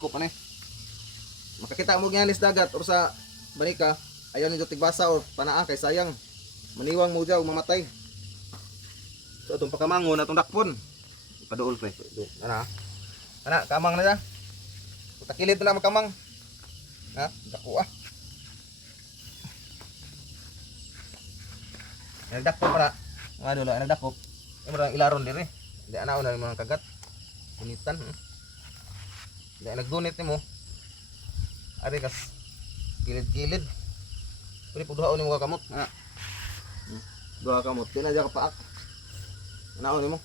Ko pa ni. Makakita mo nga nis dagat or sa banika, ayaw nito tigbasa or panaa kay sayang. Maniwang mo dyaw mamatay. So itong pakamangon atong dakpon. Ipaduol pre. Ana. Ana, kamang na dya. Takilid na lang makamang. Ha? Dako ah. Nagdakop para. Mga dulo, nagdakop. Ay marang ilaron diri. Hindi anaw na mga kagat. Gunitan. Hindi naggunit ni mo. Ari kas kilid-kilid. Pwede po duhaon ni mo kakamot. Ha? Duha kamot. Di na dyan kapaak. Anaw ni mo.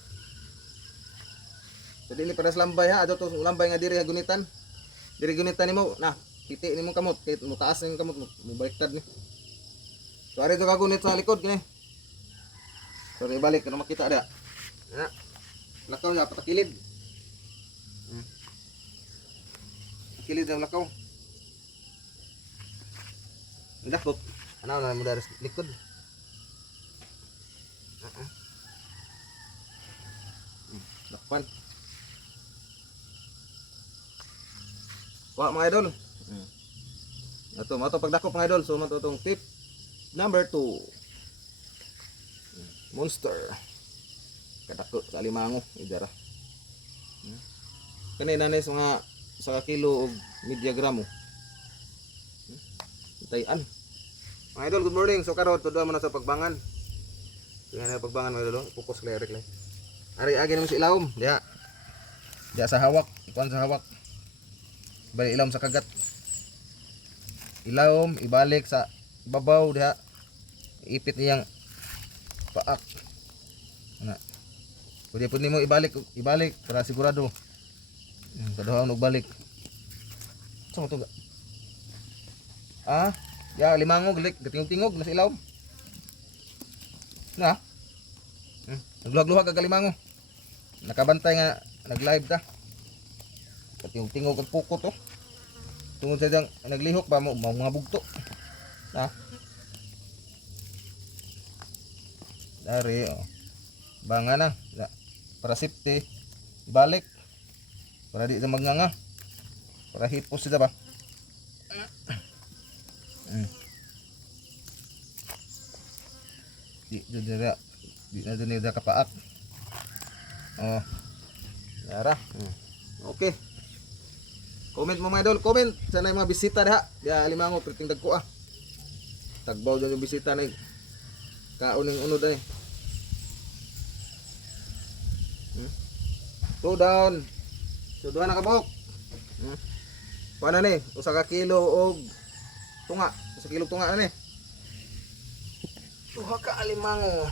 So dili para sa lambay ha. Ato to lambay nga diri gunitan. Diri gunitan ni mo. Na. Titi ni mo kamot. Kahit mutaas ni mo kamot. Mubaliktad ni. So ari to kagunit sa likod kini. So ibalik ano makita ada. Na. Lakaw ya patakilid. Kilid ang lakaw. Dakop. Ano na mo dari likod. Dakpan. Wah mga idol. Ito, mato pagdakop mga idol. So mato itong tip number 2. Monster. Kadako sa alimango idara. Kanina nis mga sa kilo og media gramo. Tayan. Mga idol, good morning. So karon tudlo man sa pagbangan. Tingnan na pagbangan mga idol, focus clear. Ari agi naman si ilawom, diha. Diha sa hawak, ikuan sa hawak. Balik ilawom sa kagat. Ilawom ibalik sa babaw diha. Ipit niyang paak. Ana. Pwede pud nimo ibalik para sigurado. Kaduha og balik. Sa to. Ah, ya limangog lik gatingog-tingog na sa ilawom. Na. Nagluhag-luhag kag limango. Nakabantay nga nag-live ta. Katingog-tingog ang puko to. Tungod sa dang naglihok ba mo mga bugto. Ha? Dari oh. Banga na. Para safety. Balik. Para di sa magnganga. Para hipos sila ba? Di na dun nila kapaak. Oh. Yara. Okay. Comment mo mga idol, comment. Sana yung mga bisita diha. Diha limango priting dagko ah. Tagbaw dyan yung bisita na kaon yung unod ani. Two down. So duha na kabok. Paano ni? Usa ka kilo og tunga. Usa kilo tunga ani. Duha ka alimango.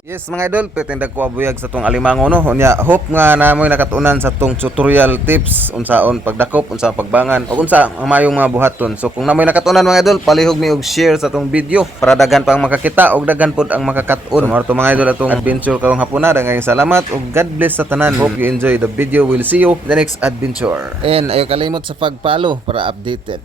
Yes mga idol, petindag ko abuyag sa tong alimango no. Unya hope nga namoy nakatunan sa tong tutorial tips unsaon pagdakop, unsa pagbangan ug unsa ang mayong mga buhaton. So kung namoy nakatunan mga idol, palihog mi og share sa tong video para daghan pang makakita ug daghan pod ang makakat-on. Maro to mga idol atong adventure karong hapuna. Daghang salamat ug God bless sa tanan. Hope you enjoy the video. We'll see you in the next adventure. And ayo kalimot sa pag-follow para updated.